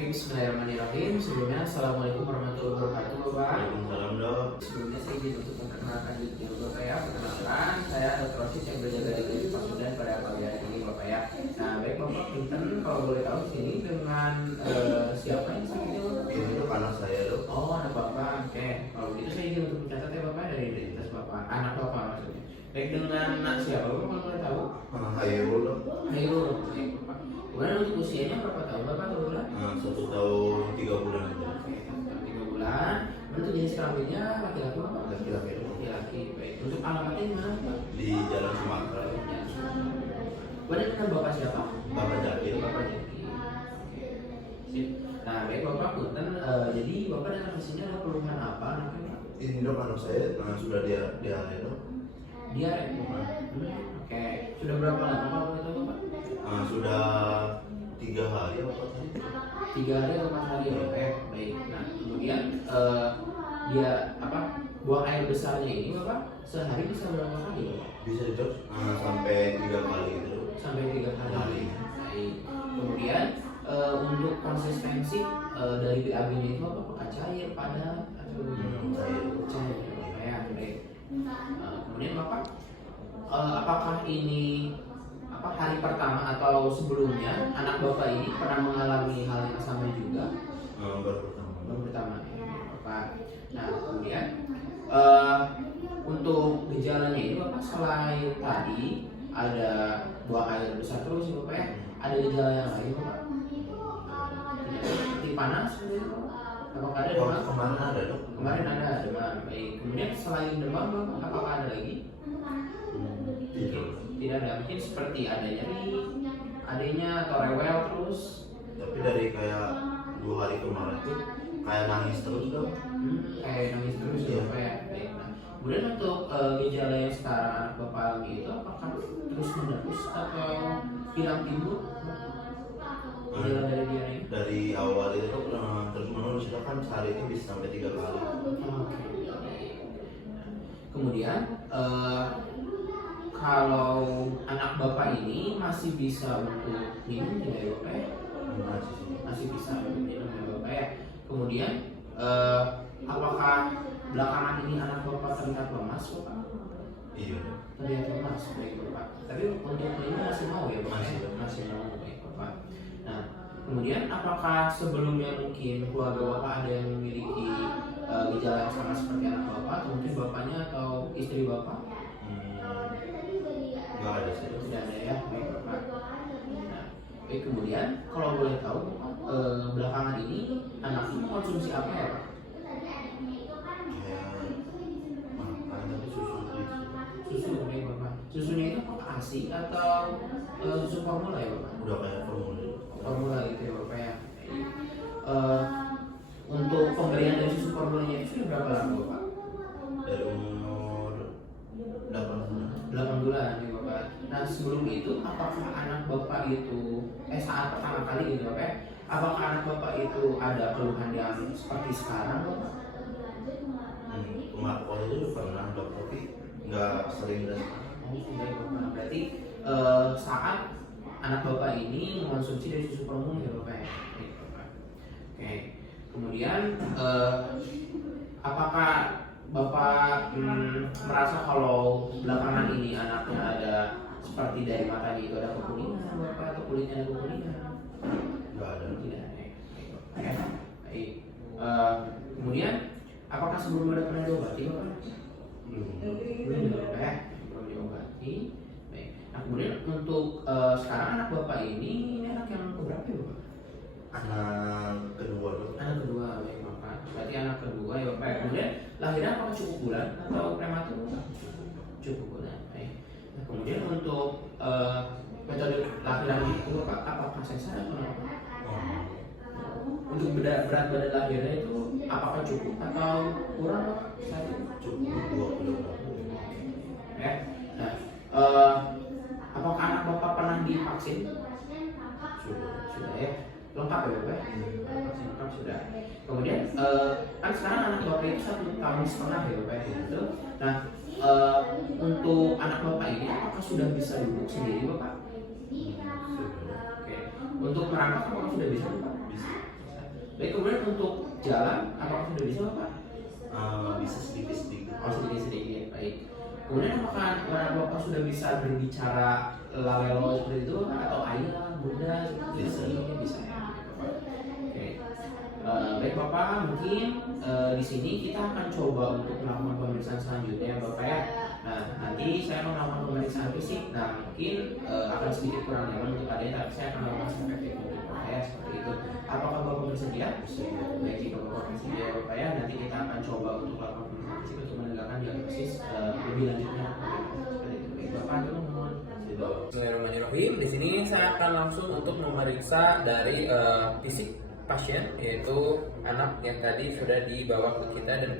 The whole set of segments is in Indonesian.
Bismillahirrahmanirrahim. Sebelumnya Assalamualaikum warahmatullahi wabarakatuh Bapak. Waalaikumsalam dok. Sebelumnya saya izin untuk memperkenalkan diri Bapak ya. Perkenalkan, saya Dr. Rosis yang berjaga di Klinik Pasundan pada pagi hari ini Bapak ya. Nah baik Bapak, Pinten kalau boleh tahu sini dengan siapa yang sakitnya Bapak? Ini dok anak saya dok. Oh anak Bapak, oke. Kalau begitu saya izin untuk mencatat ya Bapak dari identitas Bapak, anak Bapak maksudnya. Baik, dengan anak siapa Bapak kalau boleh tahu? Hairul dok. Hairul, baik Bapak. Kemudian untuk usianya berapa tahun Bapak atau bulan? 1 tahun 3 bulan aja. Oke, 3 bulan. Untuk jenis kelaminnya laki-laki Bapak? Laki-laki dok. Laki-laki, baik. Untuk alamatnya di mana Pak? Di Jalan Sumatera. Kemudian dengan Bapak siapa? Bapak Jakil. Bapak Jaki. Oke. Sip. Nah, baik Bapak Punten, jadi Bapak datang ke sini ada keluhan apa anaknya Pak? Ini dok anak saya sudah diare dok. Diare Bapak. Oke. Sudah berapa lama Bapak itu Bapak? Sudah 3 hari apa tadi? 3 hari atau 4 hari ya, oke. Baik. Nah, kemudian dia buang air besarnya ini Bapak sehari bisa berapa kali Bapak? Bisa dok sampai 3 kali itu dok. Sampai 3 kali. Baik. Kemudian untuk konsistensi dari BAB-nya itu apakah cair, padat atau Cair. cair? Ya, baik. Kemudian Bapak apakah ini hari pertama atau sebelumnya anak Bapak ini pernah mengalami hal yang sama juga? Baru pertama. Ya, Bapak. Nah, kemudian untuk gejalanya ini Bapak selain tadi ada buang air besar terus ya Bapak ya, ada gejala yang lain Bapak? Seperti panas gitu Bapak? Apakah ada demam? Kemarin ada dok. Kemarin ada demam. Baik. Kemudian selain demam Bapak, apakah ada lagi? Tidak. Tidak ada. Mungkin seperti ada nyeri, adanya atau rewel terus. Tapi dari kayak 2 hari kemarin tuh kayak nangis terus dok. Kayak nangis terus ya Bapak ya. Baik. Nah, kemudian untuk gejala yang sekarang anak Bapak alami itu apakah terus menerus atau hilang timbul? Gejala dari diare ini? Dari awal itu dok terus menerus dok, kan sehari itu bisa sampai 3 kali. Oke. Kemudian kalau anak Bapak ini masih bisa untuk minum tidak ya Bapak ya? Masih bisa untuk minum ya Bapak ya. Kemudian apakah belakangan ini anak Bapak terlihat lemas Bapak? Iya dok. Terlihat lemas, baik Bapak. Tapi untuk minum masih mau ya Bapak? Masih. Masih mau, baik Bapak. Nah, kemudian apakah sebelumnya mungkin keluarga Bapak ada yang memiliki gejala yang sama seperti anak Bapak, atau mungkin bapaknya atau istri Bapak? Nggak ada sih dok. Tidak ada ya, baik Bapak. Nah, baik, kemudian kalau boleh tahu belakangan ini anak ini konsumsi apa ya Pak? Kayak makan tapi susu gitu. Susu, baik Bapak. Susunya itu apakah ASI atau susu formula ya Bapak? Udah kayak formula. Formula gitu ya Bapak ya. Untuk pemberian dari susu formulanya itu sudah berapa lama Bapak? Dari umur 8 bulan. 8 bulan ya Bapak. Nah sebelum itu apakah anak Bapak itu saat pertama kali gitu Bapak ya, apakah anak Bapak itu ada keluhan yang seperti sekarang Bapak? Kemarin waktu itu pernah dok, tapi nggak sering dan Oh baik Bapak. Berarti saat anak Bapak ini mengonsumsi dari susu formula ya Bapak ya? Baik Bapak. Oke. Kemudian apakah Bapak merasa kalau belakangan ini anaknya ada seperti dari matanya itu ada kekuningan Bapak, atau kulitnya ada kekuningan? nggak ada. Tidak. Baik. Baik. Kemudian apakah sebelumnya ada pernah diobati Bapak? Belum Bapak ya? Belum diobati. Baik. Nah kemudian untuk sekarang anak Bapak ini anak yang keberapa ya Bapak? Anak kedua dok. Anak kedua, baik Bapak. Berarti anak kedua ya Bapak. Kemudian lahirnya apakah cukup bulan atau prematur? Cukup bulan. Baik. Nah, kemudian untuk metode lahiran itu Bapak, apakah sesar atau apa? Untuk berat badan lahirnya itu apakah cukup atau kurang Bapak saat itu? Cukup 20 dok. Ya. Nah, apakah anak Bapak pernah divaksin? Sudah ya. Lengkap ya Bapak? Vaksin lengkap sudah. Kemudian kan sekarang anak Bapak itu 1,5 tahun ya Bapak gitu. Nah untuk anak Bapak ini apakah sudah bisa duduk sendiri Bapak? Oke. Untuk merangkak apakah sudah bisa Bapak? Bisa. Baik, kemudian untuk jalan, apakah sudah bisa Bapak? Bisa sedikit-sedikit. Oh, sedikit-sedikit, baik. Kemudian apakah Bapak sudah bisa berbicara lalelo seperti itu atau ayah, bunda, Bisa. bisa ya? Oke. Baik Bapak, mungkin di sini kita akan coba untuk melakukan pemeriksaan selanjutnya Bapak ya. Nah, nanti saya akan melakukan pemeriksaan fisik. Nah, mungkin akan sedikit kurang nyaman untuk kalian, tapi saya akan melakukan efektif untuk Bapak ya, seperti itu. Apakah Bapak bersedia? Baik, jika Bapak bersedia Bapak ya, nanti kita akan coba untuk melakukan pemeriksaan fisik untuk menegakkan diagnosis lebih lanjutnya. Seperti itu. Baik, Bapak, dulu mohon. Bismillahirrahmanirrahim. Di sini saya akan langsung untuk memeriksa dari fisik pasien, yaitu anak yang tadi sudah dibawa ke kita dan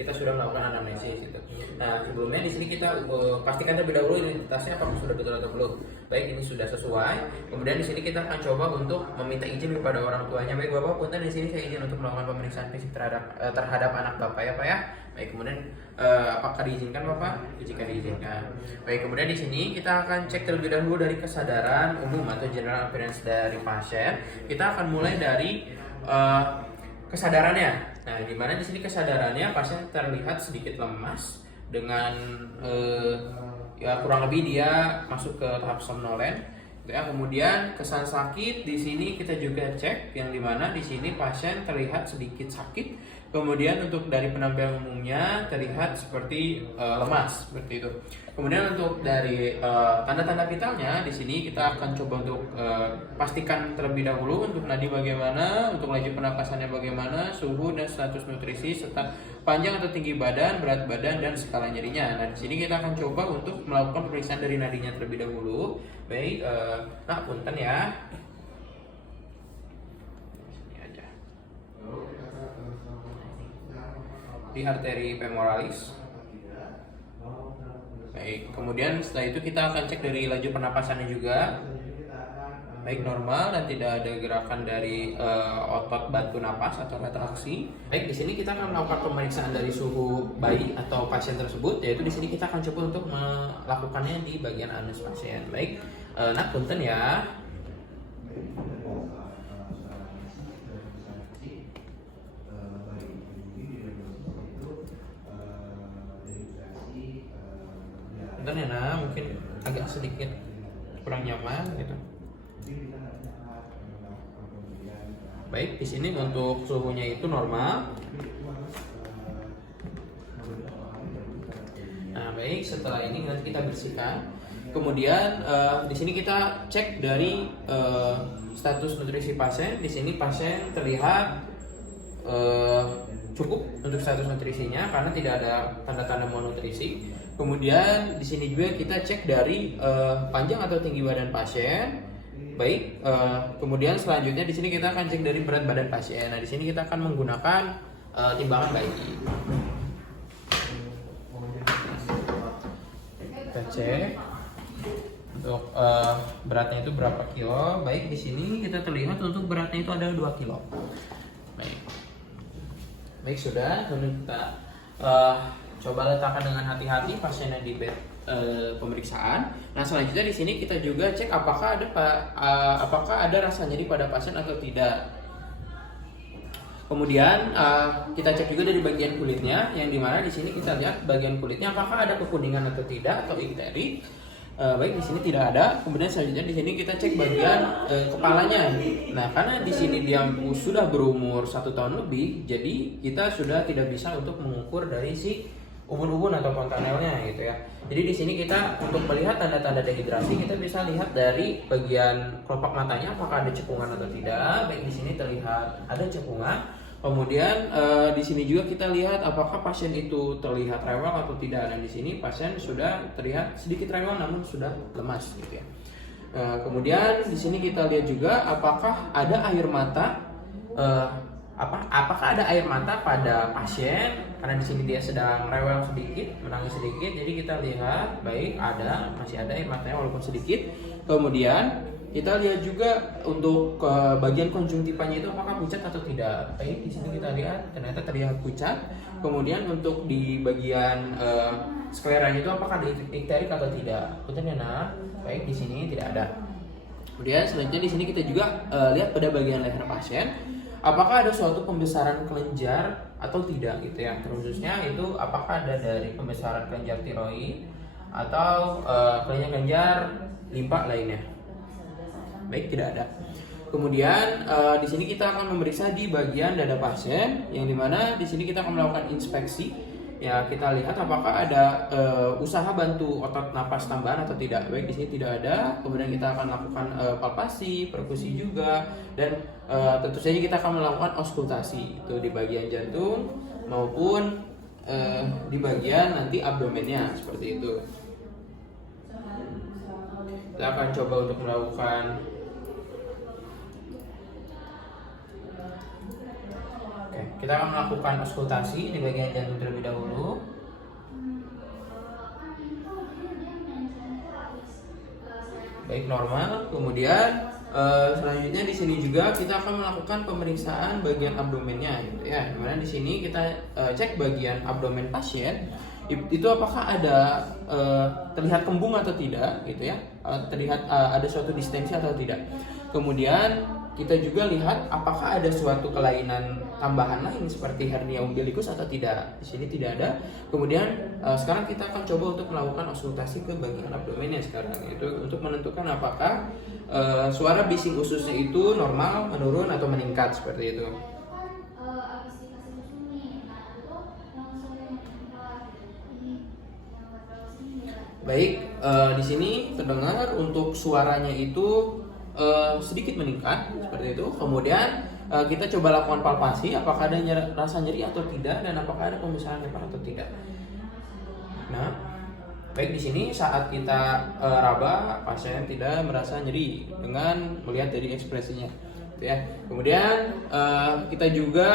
kita sudah melakukan anamnesis gitu. Nah, sebelumnya di sini kita pastikan terlebih dahulu identitasnya apakah sudah betul atau belum. Baik, ini sudah sesuai. Kemudian di sini kita akan coba untuk meminta izin kepada orang tuanya. Baik Bapak, punten di sini saya izin untuk melakukan pemeriksaan fisik terhadap anak Bapak ya Pak ya. Baik, kemudian apakah diizinkan Bapak? Jika diizinkan. Baik, kemudian di sini kita akan cek terlebih dahulu dari kesadaran umum atau general appearance dari pasien. Kita akan mulai dari kesadarannya. Nah, di mana di sini kesadarannya pasien terlihat sedikit lemas dengan ya kurang lebih dia masuk ke tahap somnolen. Ya, kemudian kesan sakit di sini kita juga cek yang dimana di sini pasien terlihat sedikit sakit. Kemudian untuk dari penampilan umumnya terlihat seperti lemas seperti itu. Kemudian untuk dari tanda-tanda vitalnya di sini kita akan coba untuk pastikan terlebih dahulu untuk nadi bagaimana, untuk laju pernapasannya bagaimana, suhu dan status nutrisi serta panjang atau tinggi badan, berat badan dan skala nyerinya. Nah, di sini kita akan coba untuk melakukan pemeriksaan dari nadinya terlebih dahulu. Baik, nah punten ya. Sini aja. Di arteri femoralis. Baik, kemudian setelah itu kita akan cek dari laju pernapasannya juga. Baik, normal dan tidak ada gerakan dari otot bantu napas atau retraksi. Baik, di sini kita akan melakukan pemeriksaan dari suhu bayi atau pasien tersebut, yaitu di sini kita akan coba untuk melakukannya di bagian anus pasien. Baik, nak punten ya. Punten ya, nah mungkin agak sedikit kurang nyaman gitu. Baik, di sini untuk suhunya itu normal. Nah, baik, setelah ini nanti kita bersihkan. Kemudian di sini kita cek dari status nutrisi pasien. Di sini pasien terlihat cukup untuk status nutrisinya karena tidak ada tanda-tanda malnutrisi. Kemudian di sini juga kita cek dari panjang atau tinggi badan pasien. Baik, kemudian selanjutnya di sini kita akan cek dari berat badan pasien. Nah, di sini kita akan menggunakan timbangan bayi. Kita cek untuk beratnya itu berapa kilo. Baik, di sini kita terlihat untuk beratnya itu ada 2 kilo. Baik, baik sudah. Kemudian kita coba letakkan dengan hati-hati pasiennya di bed pemeriksaan. Nah, selanjutnya di sini kita juga cek apakah ada rasa nyeri pada pasien atau tidak. Kemudian kita cek juga dari bagian kulitnya, yang dimana di sini kita lihat bagian kulitnya apakah ada kekuningan atau tidak atau ikteri. Baik, di sini tidak ada. Kemudian selanjutnya di sini kita cek bagian kepalanya. Nah, karena di sini dia sudah berumur 1 tahun lebih, jadi kita sudah tidak bisa untuk mengukur dari si ubun-ubun atau fontanelnya gitu ya. Jadi di sini kita untuk melihat tanda-tanda dehidrasi kita bisa lihat dari bagian kelopak matanya apakah ada cekungan atau tidak. Baik, di sini terlihat ada cekungan. Kemudian di sini juga kita lihat apakah pasien itu terlihat rewel atau tidak. Dan di sini pasien sudah terlihat sedikit rewel namun sudah lemas gitu ya. Kemudian di sini kita lihat juga apakah ada air mata. Apakah ada air mata pada pasien karena di sini dia sedang rewel sedikit, menangis sedikit. Jadi kita lihat baik masih ada air matanya walaupun sedikit. Kemudian kita lihat juga untuk bagian konjungtivanya itu apakah pucat atau tidak. Baik, di sini kita lihat ternyata terlihat pucat. Kemudian untuk di bagian skleranya itu apakah ada ikterik atau tidak. Punten ya, nah. Baik, di sini tidak ada. Kemudian selanjutnya di sini kita juga lihat pada bagian leher pasien. apakah ada suatu pembesaran kelenjar atau tidak gitu ya. Khususnya itu apakah ada dari pembesaran kelenjar tiroid atau kelenjar limpa lainnya. Baik, tidak ada. Kemudian di sini kita akan memeriksa di bagian dada pasien, yang dimana di sini kita akan melakukan inspeksi. Ya, kita lihat apakah ada usaha bantu otot napas tambahan atau tidak. Baik, di sini tidak ada. Kemudian kita akan lakukan palpasi, perkusi juga, dan tentu saja kita akan melakukan auskultasi itu di bagian jantung maupun di bagian nanti abdomennya seperti itu. Kita akan coba untuk melakukan kita akan melakukan auskultasi di bagian jantung terlebih dahulu. Baik, normal. Kemudian selanjutnya di sini juga kita akan melakukan pemeriksaan bagian abdomennya gitu ya. Dimana di sini kita cek bagian abdomen pasien itu apakah ada terlihat kembung atau tidak gitu ya. Terlihat ada suatu distensi atau tidak. Kemudian kita juga lihat apakah ada suatu kelainan tambahan lain seperti hernia umbilikus atau tidak. Di sini tidak ada. Kemudian sekarang kita akan coba untuk melakukan auskultasi ke bagian abdomennya sekarang, itu untuk menentukan apakah suara bising ususnya itu normal, menurun atau meningkat seperti itu. Baik, di sini terdengar untuk suaranya itu sedikit meningkat seperti itu. Kemudian kita coba lakukan palpasi apakah ada rasa nyeri atau tidak dan apakah ada pembesaran limpa atau tidak. Nah, baik, di sini saat kita raba pasien tidak merasa nyeri dengan melihat dari ekspresinya gitu ya. Kemudian kita juga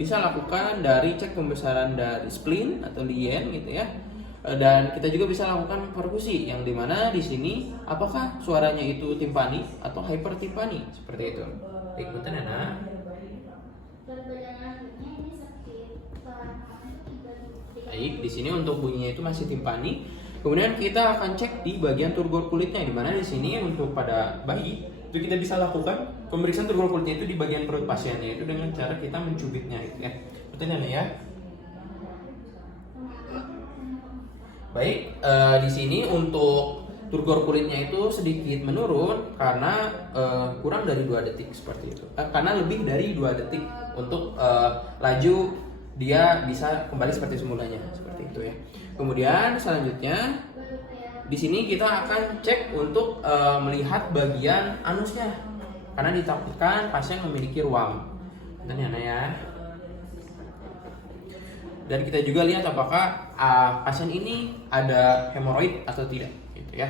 bisa lakukan dari cek pembesaran dari spleen atau lien gitu ya. Dan kita juga bisa lakukan perkusi yang dimana di sini apakah suaranya itu timpani atau hypertimpani seperti itu. Ikutin ya nak. Baik, di sini untuk bunyinya itu masih timpani. Kemudian kita akan cek di bagian turgor kulitnya, di mana di sini untuk pada bayi itu kita bisa lakukan pemeriksaan turgor kulitnya itu di bagian perut pasiennya itu dengan cara kita mencubitnya gitu ya. Ikutin ya. Baik, di sini untuk turgor kulitnya itu sedikit menurun karena kurang dari 2 detik seperti itu. Karena lebih dari 2 detik untuk laju dia bisa kembali seperti semulanya seperti itu ya. Kemudian selanjutnya di sini kita akan cek untuk melihat bagian anusnya karena ditakutkan pasien memiliki ruam. Ternyata ya. Dan kita juga lihat apakah pasien ini ada hemoroid atau tidak, gitu ya.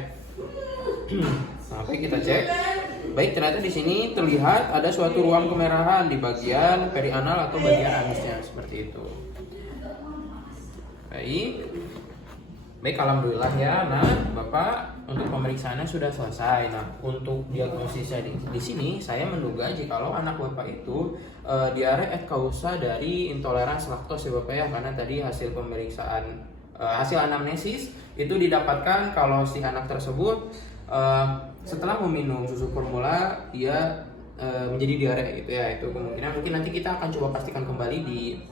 Oke, kita cek. Baik, ternyata di sini terlihat ada suatu ruam kemerahan di bagian perianal atau bagian anusnya seperti itu. Baik, alhamdulillah ya. Nah, Bapak untuk pemeriksaannya sudah selesai. Nah, untuk diagnosisnya di sini saya menduga jikalau anak Bapak itu diare et causa dari intoleransi laktos ya Bapak ya, karena tadi hasil pemeriksaan hasil anamnesis itu didapatkan kalau si anak tersebut setelah meminum susu formula dia menjadi diare gitu ya. Itu kemungkinan mungkin nanti kita akan coba pastikan kembali di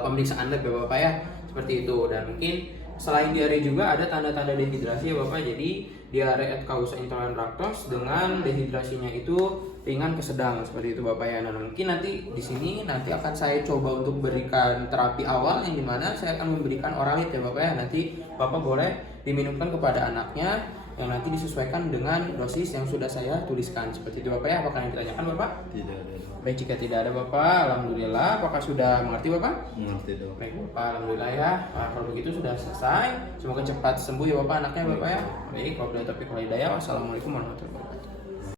pemeriksaan lab ya Bapak ya, seperti itu. Dan mungkin selain diare juga ada tanda-tanda dehidrasi ya Bapak. Jadi diare et causa intoleran laktos dengan dehidrasinya itu ringan ke sedang seperti itu Bapak ya. Nah, mungkin nanti di sini nanti akan saya coba untuk berikan terapi awal yang dimana saya akan memberikan oralit ya Bapak ya. Nanti Bapak boleh diminumkan kepada anaknya yang nanti disesuaikan dengan dosis yang sudah saya tuliskan seperti itu Bapak ya. Apakah yang ditanyakan Bapak? Tidak ada. Baik, jika tidak ada Bapak, alhamdulillah. Apakah sudah mengerti Bapak? Mengerti dong. Baik Bapak, alhamdulillah ya. Nah, kalau begitu sudah selesai. Semoga cepat sembuh ya Bapak anaknya Bapak ya. Baik, wabillahi taufiq wal hidayah. Wassalamualaikum warahmatullahi wabarakatuh.